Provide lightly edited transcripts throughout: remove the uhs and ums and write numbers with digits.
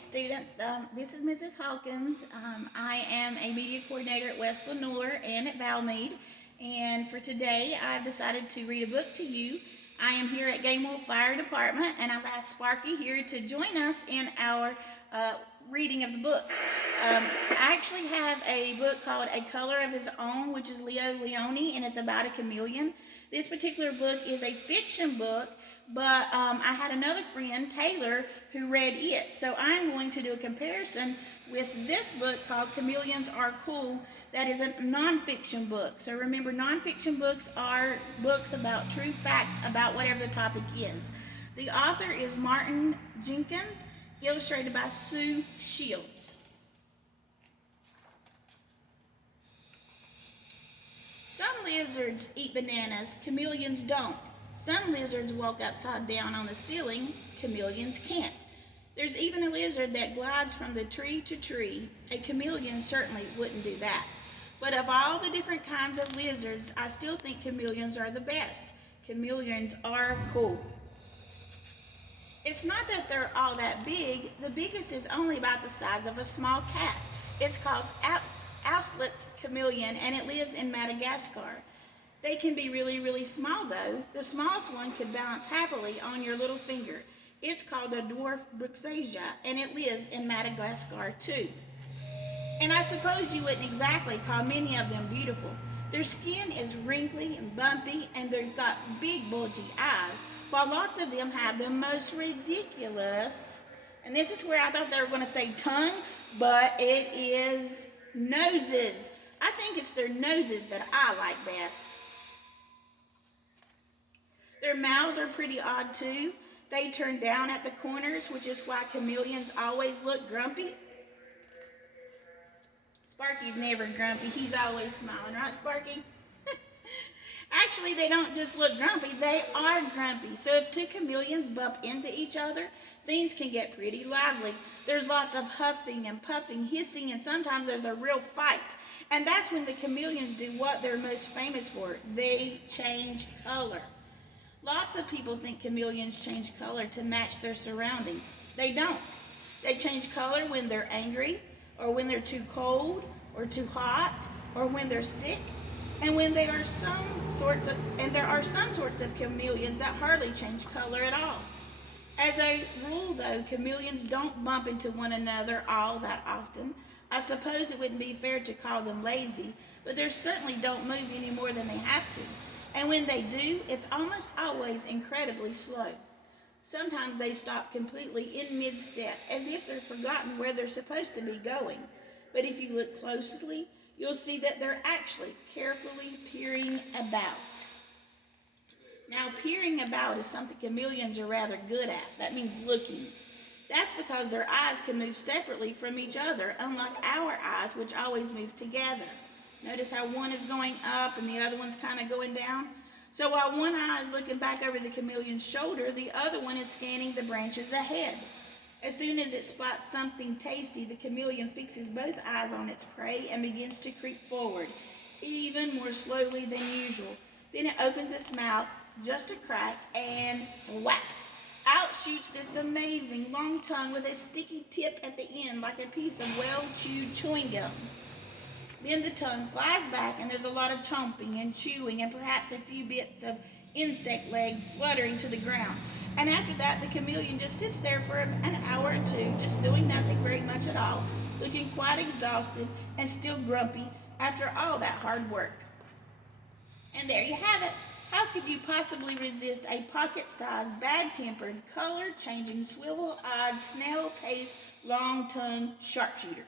students. This is Mrs. Hawkins. I am a media coordinator at West Lenoir and at Valmead. And for today, I've decided to read a book to you. I am here at Gamewell Fire Department, and I've asked Sparky here to join us in our reading of the books. I actually have a book called A Color of His Own, which is Leo Leone, and it's about a chameleon. This particular book is a fiction book, but I had another friend, Taylor, who read it. So I'm going to do a comparison with this book called Chameleons Are Cool. That is a nonfiction book. So remember, nonfiction books are books about true facts about whatever the topic is. The author is Martin Jenkins, illustrated by Sue Shields. Some lizards eat bananas, chameleons don't. Some lizards walk upside down on the ceiling, chameleons can't. There's even a lizard that glides from the tree to tree. A chameleon certainly wouldn't do that. But of all the different kinds of lizards, I still think chameleons are the best. Chameleons are cool. It's not that they're all that big. The biggest is only about the size of a small cat. It's called Auslet's chameleon, and it lives in Madagascar. They can be really, really small, though. The smallest one could balance happily on your little finger. It's called a dwarf bruxasia, and it lives in Madagascar, too. And I suppose you wouldn't exactly call many of them beautiful. Their skin is wrinkly and bumpy, and they've got big, bulgy eyes, while lots of them have the most ridiculous, and this is where I thought they were going to say tongue, but it is noses. I think it's their noses that I like best. Their mouths are pretty odd too. They turn down at the corners, which is why chameleons always look grumpy. Sparky's never grumpy. He's always smiling, right, Sparky? Actually, they don't just look grumpy, they are grumpy. So if two chameleons bump into each other, things can get pretty lively. There's lots of huffing and puffing, hissing, and sometimes there's a real fight. And that's when the chameleons do what they're most famous for. They change color. Lots of people think chameleons change color to match their surroundings. They don't. They change color when they're angry, or when they're too cold, or too hot, or when they're sick. And there are some sorts of chameleons that hardly change color at all. As a rule, though, chameleons don't bump into one another all that often. I suppose it wouldn't be fair to call them lazy, but they certainly don't move any more than they have to. And when they do, it's almost always incredibly slow. Sometimes they stop completely in mid-step, as if they've forgotten where they're supposed to be going. But if you look closely, you'll see that they're actually carefully peering about. Now, peering about is something chameleons are rather good at. That means looking. That's because their eyes can move separately from each other, unlike our eyes, which always move together. Notice how one is going up and the other one's kind of going down? So while one eye is looking back over the chameleon's shoulder, the other one is scanning the branches ahead. As soon as it spots something tasty, the chameleon fixes both eyes on its prey and begins to creep forward, even more slowly than usual. Then it opens its mouth, just a crack, and thwack! Out shoots this amazing long tongue with a sticky tip at the end like a piece of well-chewed chewing gum. Then the tongue flies back, and there's a lot of chomping and chewing and perhaps a few bits of insect leg fluttering to the ground. And after that, the chameleon just sits there for an hour or two, just doing nothing very much at all, looking quite exhausted and still grumpy after all that hard work. And there you have it. How could you possibly resist a pocket-sized, bad-tempered, color-changing, swivel-eyed, snail-paced, long-tongued sharpshooter?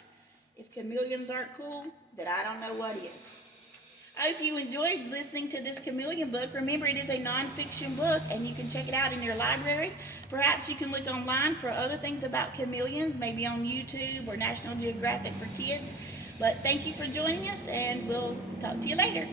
If chameleons aren't cool, then I don't know what is. I hope you enjoyed listening to this chameleon book. Remember, it is a nonfiction book, and you can check it out in your library. Perhaps you can look online for other things about chameleons, maybe on YouTube or National Geographic for Kids. But thank you for joining us, and we'll talk to you later.